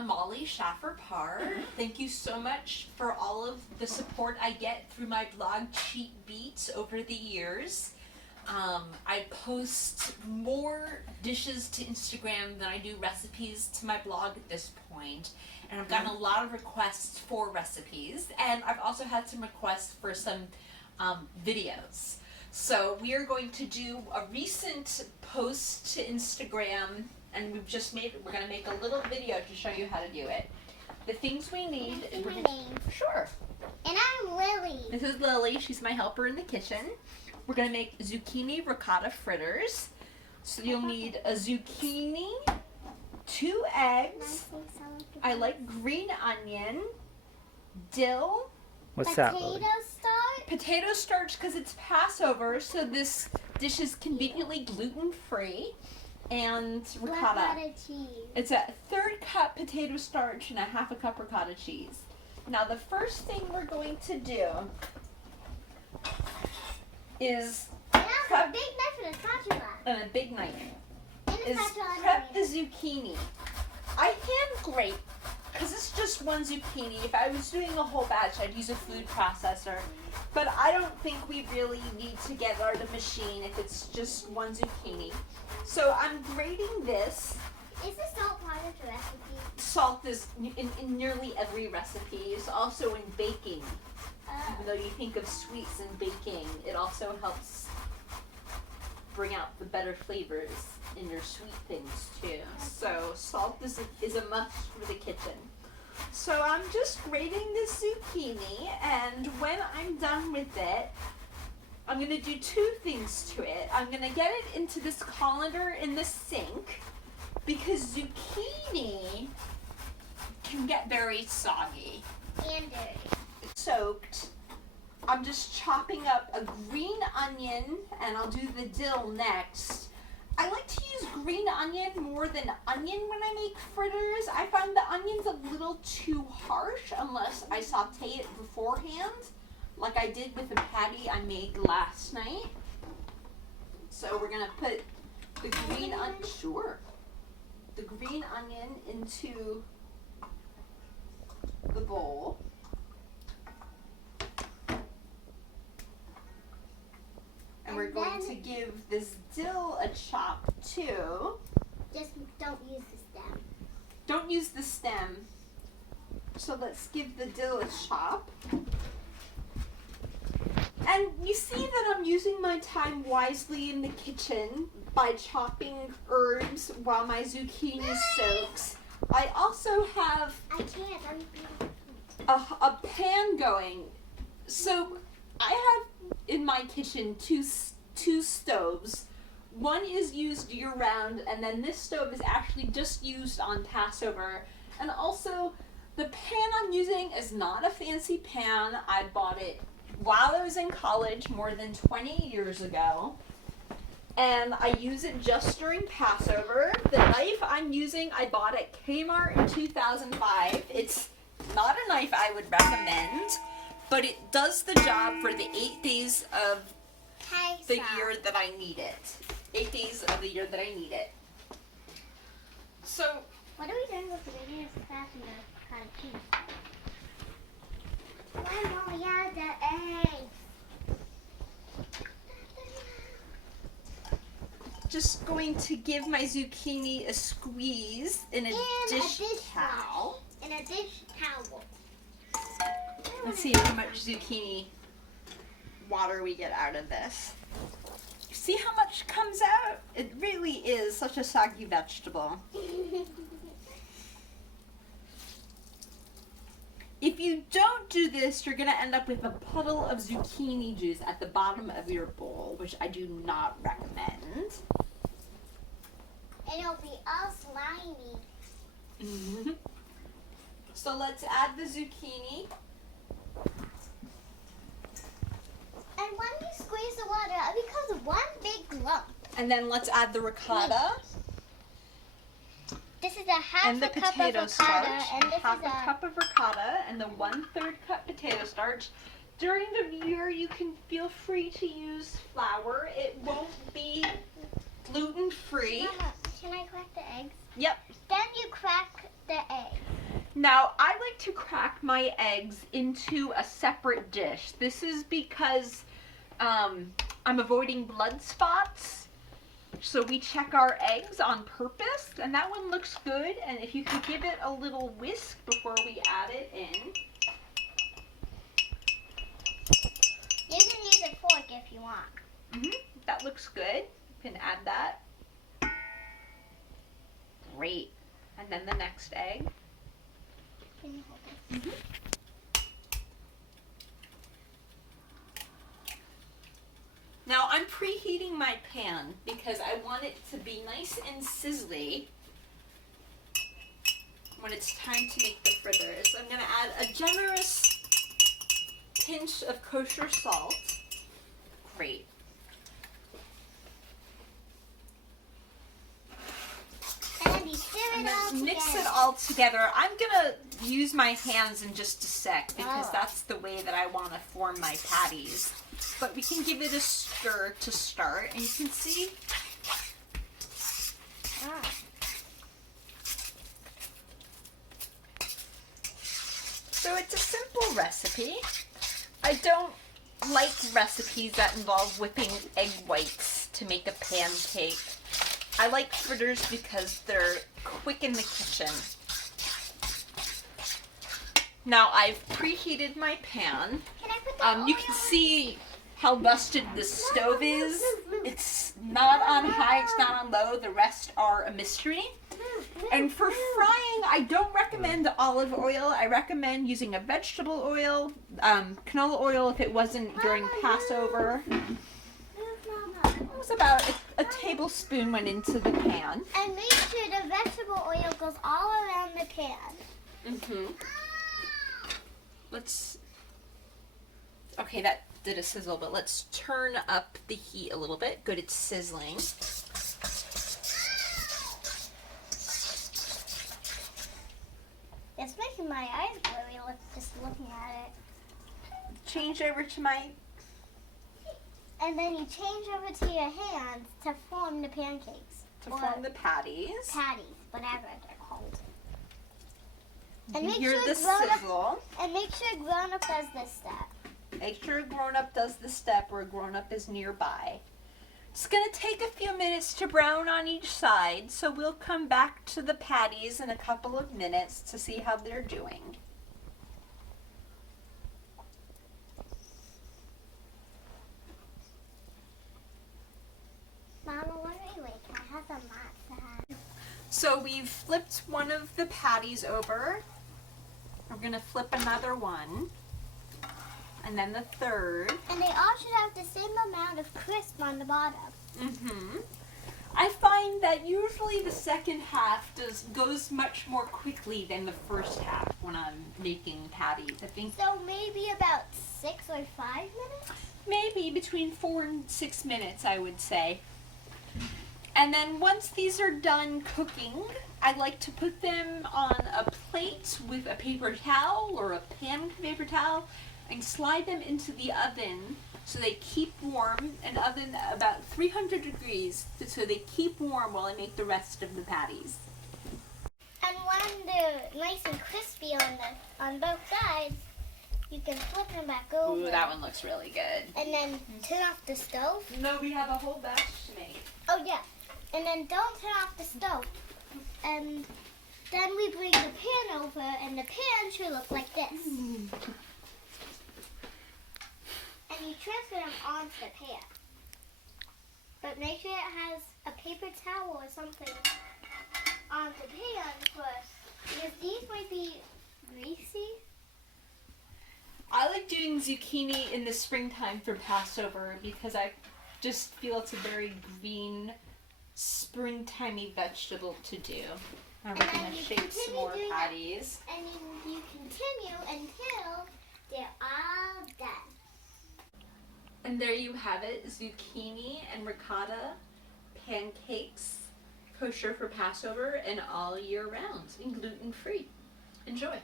Molly Shaffer Parr. Thank you so much for all of the support I get through my blog Cheap Beets over the years. I post more dishes to Instagram than I do recipes to my blog at this point, and I've gotten a lot of requests for recipes, and I've also had some requests for some videos. So we are going to do a recent post to Instagram, and we're going to make a little video to show you how to do it. The things we need. Can I say my name? Sure. And I'm Lily. This is Lily. She's my helper in the kitchen. We're going to make zucchini ricotta fritters. So you'll need a zucchini, 2 eggs. I like green onion, dill. What's that? Potato starch. Potato starch because it's Passover, so this dish is conveniently gluten-free. And ricotta. Ricotta cheese. It's a 1/3 cup potato starch and a 1/2 cup ricotta cheese. Now the first thing we're going to do is And I have a big knife and a spatula. and a big knife. And a Is spatula. prep the zucchini. I hand grate because it's just one zucchini. If I was doing a whole batch, I'd use a food processor. But I don't think we really need to get out of the machine if it's just one zucchini. So I'm grating this. Is the salt part of the recipe? Salt is in nearly every recipe. It's also in baking. Even though you think of sweets and baking, it also helps bring out the better flavors in your sweet things too. So salt is a must for the kitchen. So I'm just grating this zucchini, and when I'm done with it, I'm going to do 2 things to it. I'm going to get it into this colander in the sink because zucchini can get very soggy. And dirty. Soaked. I'm just chopping up a green onion, and I'll do the dill next. I like to use green onion more than onion when I make fritters. I find the onion's a little too harsh unless I saute it beforehand, like I did with the patty I made last night. So we're gonna put the green onion, the green onion into the bowl. And we're going to give this dill a chop too. Just don't use the stem. Don't use the stem. So let's give the dill a chop. And you see that I'm using my time wisely in the kitchen by chopping herbs while my zucchini soaks. I also have I can't. I'm a pan going. So I have in my kitchen two stoves. One is used year-round, and then this stove is actually just used on Passover. And also, the pan I'm using is not a fancy pan. I bought it while I was in college more than 20 years ago. And I use it just during Passover. The knife I'm using, I bought at Kmart in 2005. It's not a knife I would recommend, but it does the job for the 8 days of the year that I need it. 8 days of the year that I need it. So, what are we doing with the biggest class in the cottage cheese? Why won't we add the eggs? just going to give my zucchini a squeeze in a dish towel. In a dish towel. Let's see how much zucchini water we get out of this. See how much comes out? It really is such a soggy vegetable. If you don't do this, you're going to end up with a puddle of zucchini juice at the bottom of your bowl, which I do not recommend. And it'll be all slimy. So let's add the zucchini. And when you squeeze the water, it becomes one big lump. And then let's add the ricotta. This is a half And the a cup potato of starch. ricotta, and this Half is a cup of ricotta and the 1/3 cup potato starch. During the year, you can feel free to use flour. It won't be gluten-free. Mama, can I crack the eggs? Yep. Then you crack the eggs. Now, I like to crack my eggs into a separate dish. This is because I'm avoiding blood spots. So we check our eggs on purpose, and that one looks good. And if you could give it a little whisk before we add it in. You can use a fork if you want. That looks good. You can add that. Great. And then the next egg. Can you hold it? Now I'm preheating my pan because I want it to be nice and sizzly when it's time to make the fritters. I'm going to add a generous pinch of kosher salt. Great. And you stir it And all then mix together. it all together. I'm going to use my hands in just a sec because Oh. that's the way that I want to form my patties. But we can give it a stir to start, and you can see. Ah. So it's a simple recipe. I don't like recipes that involve whipping egg whites to make a pancake. I like fritters because they're quick in the kitchen. Now I've preheated my pan. Can I put the You can see how busted the stove is. It's not on high, it's not on low. The rest are a mystery. And for frying, I don't recommend olive oil. I recommend using a vegetable oil, canola oil if it wasn't during Passover. It was about a tablespoon went into the pan. And make sure the vegetable oil goes all around the pan. Okay, that did a sizzle, but let's turn up the heat a little bit. Good, it's sizzling. It's making my eyes blurry just looking at it. Change over to my... And then you change over to your hands to form the pancakes. to Or form the patties. patties, whatever they're called. You And make hear sure the grown up sizzle. and make sure grown up does this step. Make sure a grown-up does the step or a grown-up is nearby. It's going to take a few minutes to brown on each side, so we'll come back to the patties in a couple of minutes to see how they're doing. Mama, what are you like? I have a lot to have. So we've flipped one of the patties over. We're going to flip another one. And then the third. And they all should have the same amount of crisp on the bottom. I find that usually the second half goes much more quickly than the first half when I'm making patties. I think So maybe about 6 or 5 minutes? maybe between 4 and 6 minutes, I would say. And then once these are done cooking, I like to put them on a plate with a paper towel or a pan with a paper towel and slide them into the oven so they keep warm. An oven about 300 degrees so they keep warm while I make the rest of the patties. And when they're nice and crispy on both sides, you can flip them back over. Ooh, that one looks really good. And then turn off the stove. No, we have a whole batch to make. Oh yeah. And then don't turn off the stove. And then we bring the pan over, and the pan should look like this. And you transfer them onto the pan. But make sure it has a paper towel or something on the pan first, because these might be greasy. I like doing zucchini in the springtime for Passover because I just feel it's a very green, springtimey vegetable to do. Now we're And going then to you shape some continue more doing that. patties. And then you continue until they're all done. And there you have it, zucchini and ricotta pancakes, kosher for Passover and all year round and gluten-free. Enjoy.